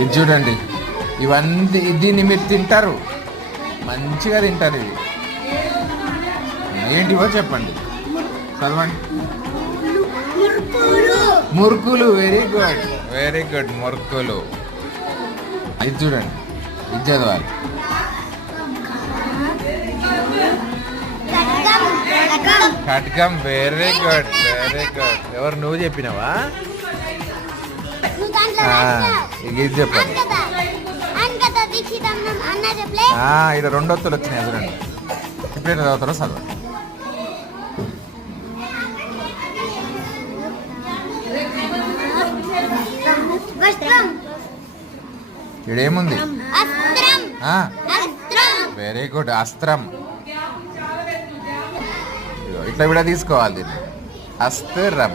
ఇది చూడండి, ఇవన్నీ దీన్ని మీరు తింటారు, మంచిగా తింటారు. ఇది ఏంటివో చెప్పండి, చదవండి. మురుకులు. వెరీ గుడ్, వెరీ గుడ్, మురుకులు. ఇది చూడండి, ఇది చదవాలి. ఖడ్గం. Very good, very good. ఎవరు, నువ్వు చెప్పినావా? ఇది చెప్పండి. ఇక్కడ 2 ఒత్తులు వచ్చినాయి, చూడండి. ఇప్పుడు చదువుతారో చదవండి. ఇక్కడేముంది? వెరీ గుడ్, అస్త్రం. ఇట్లా విడ తీసుకోవాలి దీన్ని, అస్త్రం.